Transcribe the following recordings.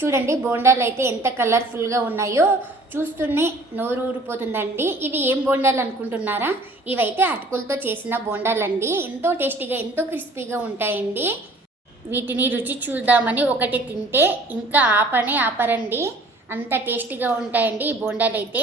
చూడండి బోండాలు అయితే ఎంత కలర్ఫుల్గా ఉన్నాయో చూస్తూనే నోరు ఊరిపోతుందండి. ఇవి ఏం బోండాలు అనుకుంటున్నారా? ఇవైతే అటుకులతో చేసిన బోండాలండి. ఎంతో టేస్టీగా ఎంతో క్రిస్పీగా ఉంటాయండి. వీటిని రుచి చూద్దామని ఒకటి తింటే ఇంకా ఆపనే ఆపరండి. అంత టేస్టీగా ఉంటాయండి ఈ బోండాలు అయితే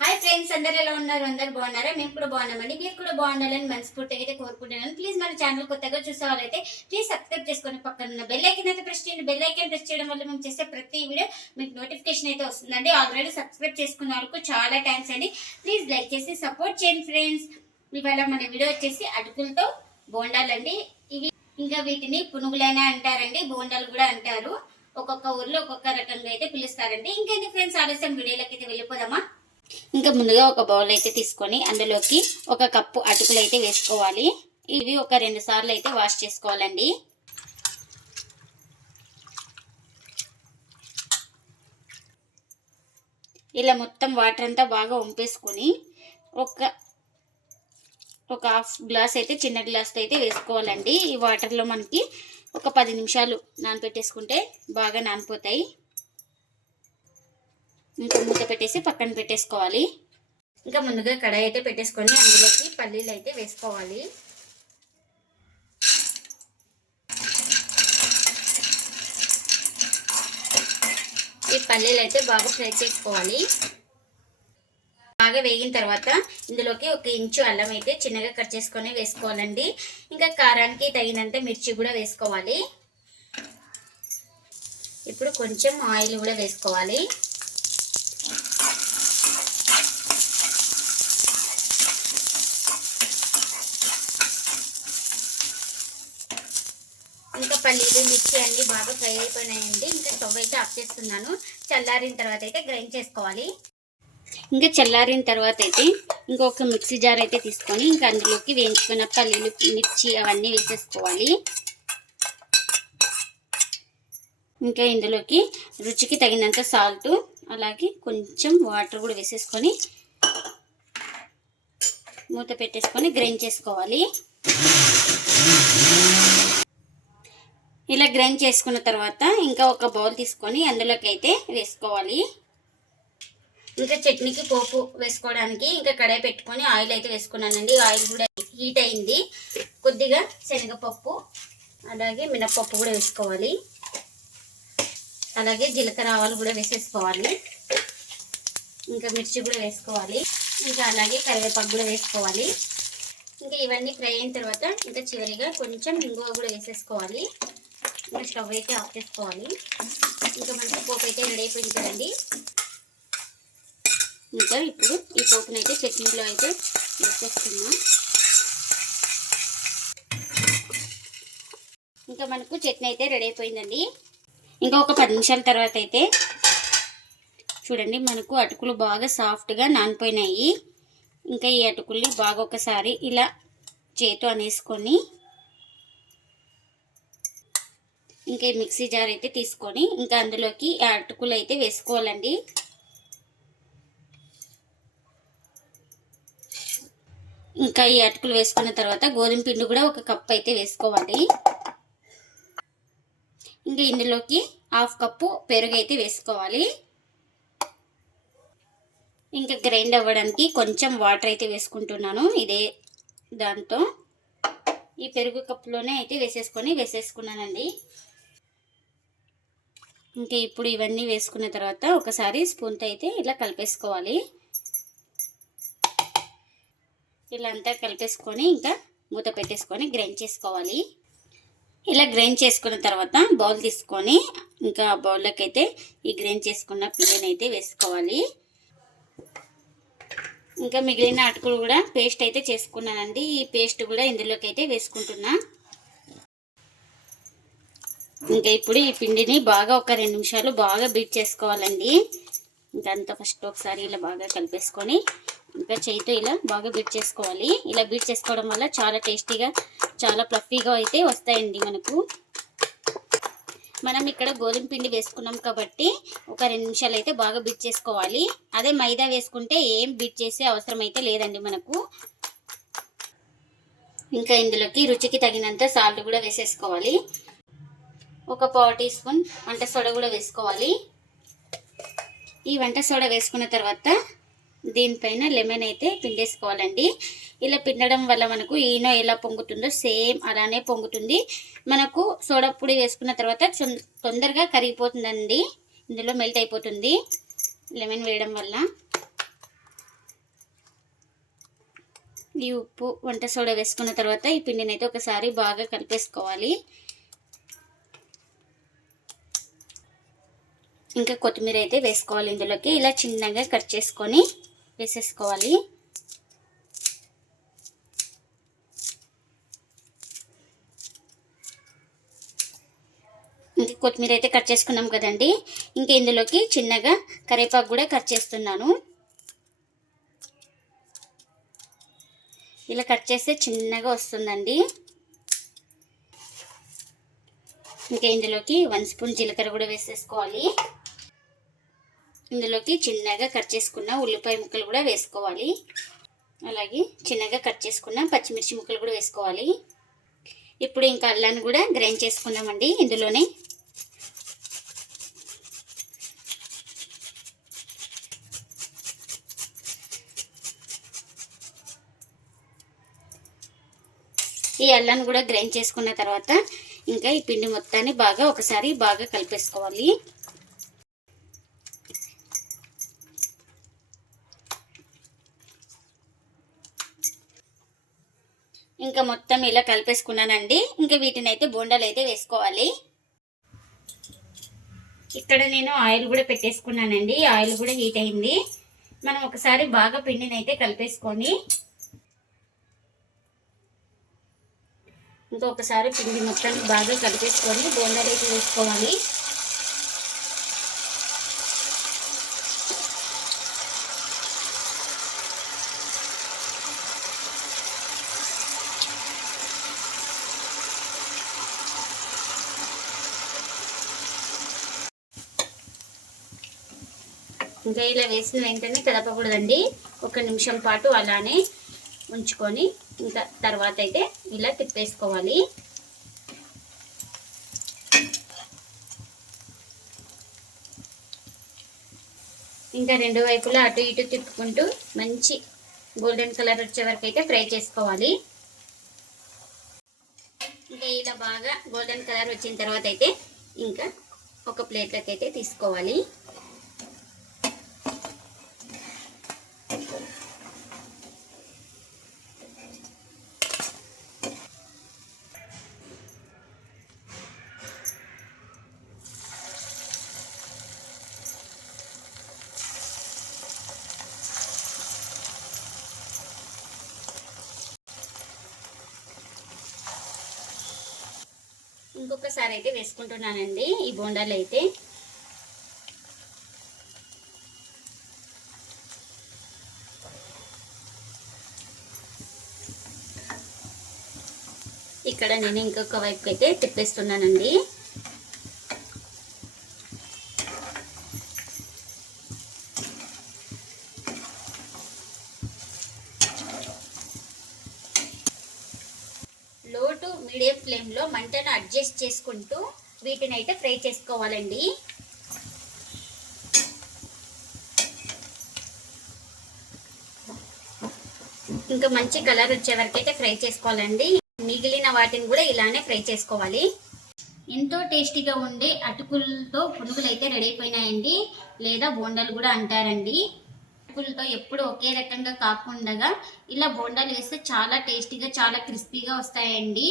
హాయ్ ఫ్రెండ్స్ అందరు ఎలా ఉన్నారు? అందరు బాగున్నారా? మేము కూడా బాగున్నామండి. మీరు కూడా బాగుండాలని మనస్ఫూర్తిగా అయితే కోరుకుంటున్నాను. ప్లీజ్ మన ఛానల్ కొత్తగా చూసే వాళ్ళైతే ప్లీజ్ సబ్స్క్రైబ్ చేసుకొని పక్కన ఉన్న బెల్ ఐకన్ అయితే ప్రెస్ చేయండి. బెల్ ఐకన్ ప్రెస్ చేయడం వల్ల మేము చేసే ప్రతి వీడియో మీకు నోటిఫికేషన్ అయితే వస్తుందండి. ఆల్రెడీ సబ్స్క్రైబ్ చేసుకున్న వాళ్ళకు చాలా థ్యాంక్స్ అండి. ప్లీజ్ లైక్ చేసి సపోర్ట్ చేయండి ఫ్రెండ్స్ ఇవాళ మన వీడియో వచ్చేసి అటుకులతో బోండాలండి ఇవి ఇంకా వీటిని పునుగులైనా అంటారండి. బోండాలు కూడా అంటారు. ఒక్కొక్క ఊర్లో ఒక్కొక్క రకంగా అయితే పిలుస్తారండి. ఇంకేంటి ఫ్రెండ్స్ ఆలస్యం. వీడియోలకి అయితే వెళ్ళిపోదామా? ఇంకా ముందుగా ఒక బౌల్ అయితే తీసుకొని అందులోకి ఒక కప్పు అటుకులు అయితే వేసుకోవాలి. ఇవి ఒక రెండు సార్లు అయితే వాష్ చేసుకోవాలండి. ఇలా మొత్తం వాటర్ అంతా బాగా వంపేసుకొని ఒక ఒక హాఫ్ గ్లాస్ అయితే చిన్న గ్లాస్తో అయితే వేసుకోవాలండి. ఈ వాటర్లో మనకి ఒక పది నిమిషాలు నానబెట్టేసుకుంటే బాగా నానిపోతాయి. ఇంకా మూత పెట్టేసి పక్కన పెట్టేసుకోవాలి. ఇంకా ముందుగా కడాయి అయితే పెట్టేసుకొని అందులోకి పల్లీలు అయితే వేసుకోవాలి. ఈ పల్లీలు అయితే బాగా ఫ్రై చేసుకోవాలి. బాగా వేగిన తర్వాత ఇందులోకి ఒక ఇంచు అల్లం అయితే చిన్నగా కట్ చేసుకొని వేసుకోవాలండి. ఇంకా కారానికి తగినంత మిర్చి కూడా వేసుకోవాలి. ఇప్పుడు కొంచెం ఆయిల్ కూడా వేసుకోవాలి. ఇంకా పల్లీలు మిర్చి అన్ని బాగా ఫ్రై అయిపోయినాయండి. ఇంకా స్టవ్ అయితే ఆఫ్ చేస్తున్నాను. చల్లారిన తర్వాత అయితే గ్రైండ్ చేసుకోవాలి. ఇంకా చల్లారిన తర్వాత అయితే ఇంకొక మిక్సీ జార్ అయితే తీసుకొని ఇంకా అందులోకి వేయించుకున్న పల్లీలు మిర్చి అవన్నీ వేసేసుకోవాలి. ఇంకా ఇందులోకి రుచికి తగినంత సాల్ట్ అలాగే కొంచెం వాటర్ కూడా వేసేసుకొని మూత పెట్టేసుకొని గ్రైండ్ చేసుకోవాలి. ఇలా గ్రైండ్ చేసుకున్న తర్వాత ఇంకా ఒక బౌల్ తీసుకొని అందులోకి అయితే వేసుకోవాలి. ఇంకా చట్నీకి పోపు వేసుకోవడానికి ఇంకా కడాయి పెట్టుకొని ఆయిల్ అయితే వేసుకున్నానండి. ఆయిల్ కూడా హీట్ అయింది. కొద్దిగా శనగపప్పు అలాగే మినప్పప్పు కూడా వేసుకోవాలి. అలాగే జీలకర్ర ఆవాలు కూడా వేసేసుకోవాలి. ఇంకా మిర్చి కూడా వేసుకోవాలి. ఇంకా అలాగే కరివేపాకు కూడా వేసుకోవాలి. ఇంకా ఇవన్నీ ఫ్రై అయిన తర్వాత ఇంకా చివరిగా కొంచెం ఇంగువ కూడా వేసేసుకోవాలి. ఇంకా స్టవ్ అయితే ఆఫ్ చేసుకోవాలి. ఇంకా మనకి పోపు అయితే రెడీ అయిపోయింది కదండి. ఇంకా ఇప్పుడు ఈ పోపుని అయితే చట్నీలో అయితే వేసేస్తున్నాం ఇంకా మనకు చట్నీ అయితే రెడీ అయిపోయిందండి. ఇంకా ఒక పది నిమిషాల తర్వాత అయితే చూడండి మనకు అటుకులు బాగా సాఫ్ట్గా నానిపోయినాయి. ఇంకా ఈ అటుకుల్ని బాగా ఒకసారి ఇలా చేతు అనేసుకొని ఇంకా ఈ మిక్సీ జార్ అయితే తీసుకొని ఇంకా అందులోకి ఈ అటుకులు అయితే వేసుకోవాలండి. ఇంకా ఈ అటుకులు వేసుకున్న తర్వాత గోధుమ పిండి కూడా ఒక కప్ అయితే వేసుకోవాలి. ఇంకా ఇందులోకి హాఫ్ కప్పు పెరుగు అయితే వేసుకోవాలి. ఇంకా గ్రైండ్ అవ్వడానికి కొంచెం వాటర్ అయితే వేసుకుంటున్నాను ఇదే దాంతో. ఈ పెరుగు కప్పులోనే అయితే వేసేసుకొని వేసేసుకున్నానండి. ఇంకా ఇప్పుడు ఇవన్నీ వేసుకున్న తర్వాత ఒకసారి స్పూన్తో అయితే ఇలా కలిపేసుకోవాలి. ఇలా అంతా కలిపేసుకొని ఇంకా మూత పెట్టేసుకొని గ్రైండ్ చేసుకోవాలి. ఇలా గ్రైండ్ చేసుకున్న తర్వాత బౌల్ తీసుకొని ఇంకా బౌల్లోకి అయితే ఈ గ్రైండ్ చేసుకున్న పిండిని అయితే వేసుకోవాలి. ఇంకా మిగిలిన అటుకులు కూడా పేస్ట్ అయితే చేసుకున్నానండి. ఈ పేస్ట్ కూడా ఇందులోకి అయితే వేసుకుంటున్నా. ఇంకా ఇప్పుడు ఈ పిండిని బాగా ఒక రెండు నిమిషాలు బాగా బీట్ చేసుకోవాలండి. ఇంకా అంతా ఫస్ట్ ఒకసారి ఇలా బాగా కలిపేసుకొని ఇంకా చేయితో ఇలా బాగా బీట్ చేసుకోవాలి. ఇలా బీట్ చేసుకోవడం వల్ల చాలా టేస్టీగా చాలా ఫ్లఫీగా అయితే వస్తాయండి మనకు. మనం ఇక్కడ గోధుమ పిండి వేసుకున్నాం కాబట్టి ఒక రెండు నిమిషాలు అయితే బాగా బీట్ చేసుకోవాలి. అదే మైదా వేసుకుంటే ఏం బీట్ చేసే అవసరం అయితే లేదండి మనకు. ఇంకా ఇందులోకి రుచికి తగినంత సాల్ట్ కూడా వేసేసుకోవాలి. ఒక పావు టీ స్పూన్ వంట సోడా కూడా వేసుకోవాలి. ఈ వంట సోడా వేసుకున్న తర్వాత దీనిపైన లెమన్ అయితే పిండేసుకోవాలండి. ఇలా పిండడం వల్ల మనకు ఈనో ఎలా పొంగుతుందో సేమ్ అలానే పొంగుతుంది. మనకు సోడా పొడి వేసుకున్న తర్వాత తొందరగా కరిగిపోతుందండి. ఇందులో మెల్ట్ అయిపోతుంది. లెమన్ వేయడం వల్ల. ఈ ఉప్పు వంట సోడా వేసుకున్న తర్వాత ఈ పిండిని అయితే ఒకసారి బాగా కలిపేసుకోవాలి. ఇంకా కొత్తిమీర అయితే వేసుకోవాలి ఇందులోకి. ఇలా చిన్నగా కట్ చేసుకొని వేసేసుకోవాలి. ఇంకా కొత్తిమీర అయితే కట్ చేసుకున్నాం కదండి. ఇంకా ఇందులోకి చిన్నగా కరివేపాకు కూడా కట్ చేస్తున్నాను. ఇలా కట్ చేస్తే చిన్నగా వస్తుందండి. ఇంకా ఇందులోకి వన్ స్పూన్ జీలకర్ర కూడా వేసేసుకోవాలి. ఇందులోకి చిన్నగా కట్ చేసుకున్న ఉల్లిపాయ ముక్కలు కూడా వేసుకోవాలి. అలాగే చిన్నగా కట్ చేసుకున్న పచ్చిమిర్చి ముక్కలు కూడా వేసుకోవాలి. ఇప్పుడు ఇంకా అల్లాన్ని కూడా గ్రైండ్ చేసుకున్నామండి ఇందులోనే. ఈ అల్లాన్ని కూడా గ్రైండ్ చేసుకున్న తర్వాత ఇంకా ఈ పిండి మొత్తాన్ని బాగా ఒకసారి బాగా కలిపేసుకోవాలి. ఇంకా మొత్తం ఇలా కలిపేసుకున్నానండి. ఇంకా వీటిని అయితే బోండాలు అయితే వేసుకోవాలి. ఇక్కడ నేను ఆయిల్ కూడా పెట్టేసుకున్నానండి. ఆయిల్ కూడా హీట్ అయింది. మనం ఒకసారి బాగా పిండిని అయితే కలిపేసుకొని ఇంకొకసారి పిండి మొత్తం బాగా కలిపేసుకొని బోండాలు అయితే వేసుకోవాలి. ఇంకా ఇలా వేసిన వెంటనే కదపకూడదండి ఒక నిమిషం పాటు అలానే ఉంచుకొని ఇంకా తర్వాత అయితే ఇలా తిప్పేసుకోవాలి. ఇంకా రెండు వైపులా అటు ఇటు తిప్పుకుంటూ మంచి గోల్డెన్ కలర్ వచ్చే వరకు అయితే ఫ్రై చేసుకోవాలి. ఇంకా ఇలా బాగా గోల్డెన్ కలర్ వచ్చిన తర్వాత అయితే ఇంకా ఒక ప్లేట్లోకి అయితే తీసుకోవాలి. ఇంకొకసారి అయితే వేసుకుంటున్నానండి. ఈ బోండాలు అయితే. ఇక్కడ నేను ఇంకొక వైపు అయితే తిప్పేస్తున్నానండి. అడ్జస్ట్ చేసుకుంటూ వీటిని అయితే ఫ్రై చేసుకోవాలండి. ఇంకా మంచి కలర్ వచ్చే వరకు అయితే ఫ్రై చేసుకోవాలండి. మిగిలిన వాటిని కూడా ఇలానే ఫ్రై చేసుకోవాలి. ఎంతో టేస్టీగా ఉండే అటుకులతో పునుగులు అయితే రెడీ అయిపోయినాయండి. లేదా బోండాలు కూడా అంటారండి. అటుకులతో ఎప్పుడు ఒకే రకంగా కాకుండా ఇలా బోండాలు వేస్తే చాలా టేస్టీగా చాలా క్రిస్పీగా వస్తాయండి.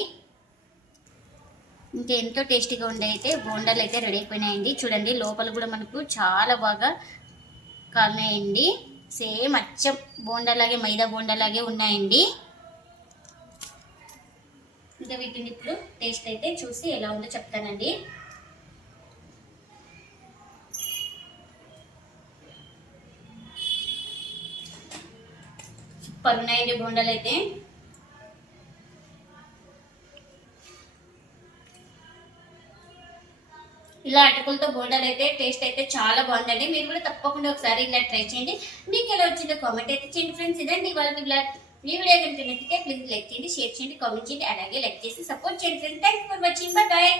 ఇంకా ఎంతో టేస్టీగా ఉండే అయితే బోండాలు అయితే రెడీ అయిపోయినాయండి. చూడండి లోపల కూడా మనకు చాలా బాగా కాలినాయండి సేమ్ అచ్చం బోండాలాగే మైదా బోండాలాగే ఉన్నాయండి. ఇంకా వీటిని ఇప్పుడు టేస్ట్ అయితే చూసి ఎలా ఉందో చెప్తానండి. సూపర్ ఉన్నాయండి బోండాలు అయితే ఇలా అటుకులతో బోండాలు అయితే టేస్ట్ అయితే చాలా బాగుందండి. మీరు కూడా తప్పకుండా ఒకసారి ఇలా ట్రై చేయండి. మీకు ఎలా వచ్చిందో కామెంట్ అయితే చేయండి ఫ్రెండ్స్. ఇదండి వాళ్ళకి మీ మీ వీడియో కనుక నచ్చితే ప్లీజ్ లైక్ చేయండి షేర్ చేయండి కామెంట్ చేయండి. అలాగే లైక్ చేసి సపోర్ట్ చేయండి friends. Thanks for watching bye